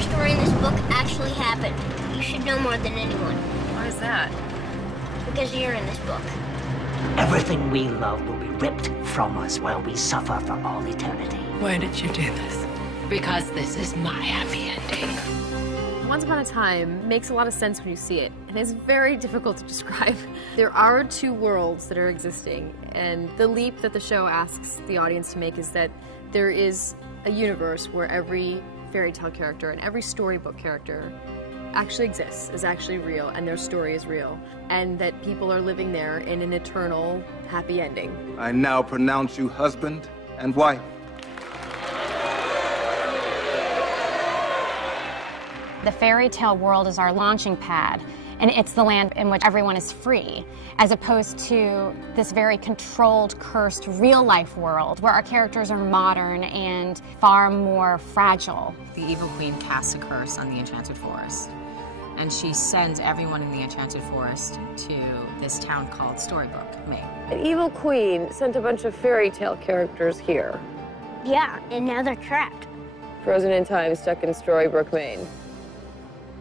cover story in this book actually happened. You should know more than anyone. Why is that? Because you're in this book. Everything we love will be ripped from us while we suffer for all eternity. Why did you do this? Because this is my happy ending. Once Upon a Time makes a lot of sense when you see it, and it's very difficult to describe. There are two worlds that are existing, and the leap that the show asks the audience to make is that there is a universe where every fairy tale character and every storybook character actually exists, is actually real, and their story is real, and that people are living there in an eternal happy ending. I now pronounce you husband and wife. The fairy tale world is our launching pad, and it's the land in which everyone is free, as opposed to this very controlled, cursed, real-life world where our characters are modern and far more fragile. The evil queen casts a curse on the Enchanted Forest, and she sends everyone in the Enchanted Forest to this town called Storybook, Maine. An evil queen sent a bunch of fairy tale characters here. Yeah, and now they're trapped. Frozen in time, stuck in Storybook, Maine.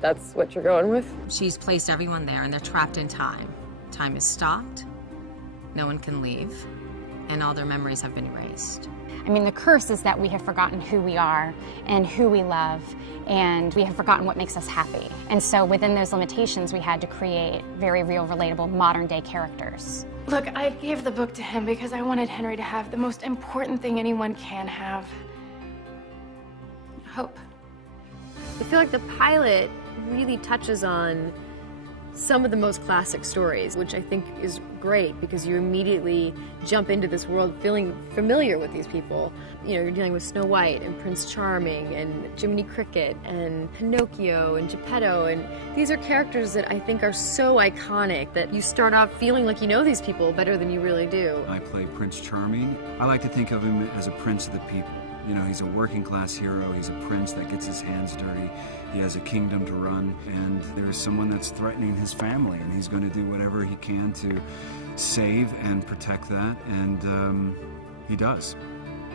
That's what you're going with? She's placed everyone there, and they're trapped in time. Time is stopped, no one can leave, and all their memories have been erased. I mean, the curse is that we have forgotten who we are and who we love, and we have forgotten what makes us happy. And so within those limitations, we had to create very real, relatable, modern-day characters. Look, I gave the book to him because I wanted Henry to have the most important thing anyone can have. Hope. I feel like the pilot really touches on some of the most classic stories, which I think is great because you immediately jump into this world feeling familiar with these people. You know, you're dealing with Snow White and Prince Charming and Jiminy Cricket and Pinocchio and Geppetto, and these are characters that I think are so iconic that you start off feeling like you know these people better than you really do. I play Prince Charming. I like to think of him as a prince of the people. You know, he's a working class hero, he's a prince that gets his hands dirty, he has a kingdom to run, and there's someone that's threatening his family, and he's going to do whatever he can to save and protect that, and he does.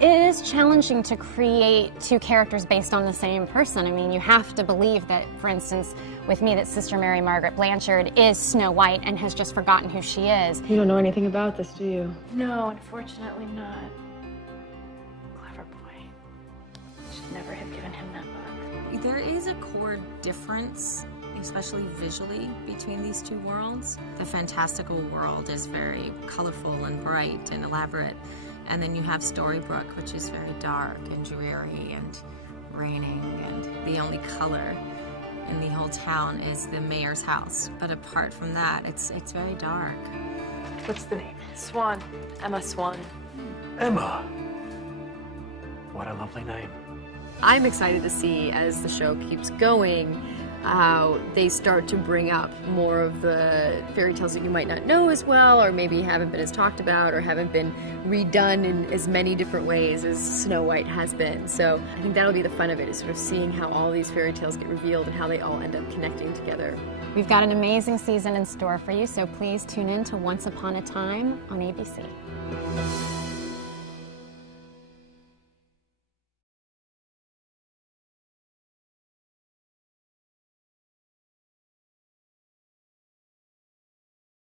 It is challenging to create two characters based on the same person. I mean, you have to believe that, for instance, with me, that Sister Mary Margaret Blanchard is Snow White and has just forgotten who she is. You don't know anything about this, do you? No, unfortunately not. Never have given him that book. There is a core difference, especially visually, between these two worlds. The fantastical world is very colorful and bright and elaborate, and then you have Storybook, which is very dark and dreary and raining, and the only color in the whole town is the mayor's house. But apart from that, it's very dark. What's the name? Swan. Emma Swan. Emma. What a lovely name. I'm excited to see, as the show keeps going, how they start to bring up more of the fairy tales that you might not know as well, or maybe haven't been as talked about, or haven't been redone in as many different ways as Snow White has been. So I think that'll be the fun of it, is sort of seeing how all these fairy tales get revealed and how they all end up connecting together. We've got an amazing season in store for you, so please tune in to Once Upon a Time on ABC.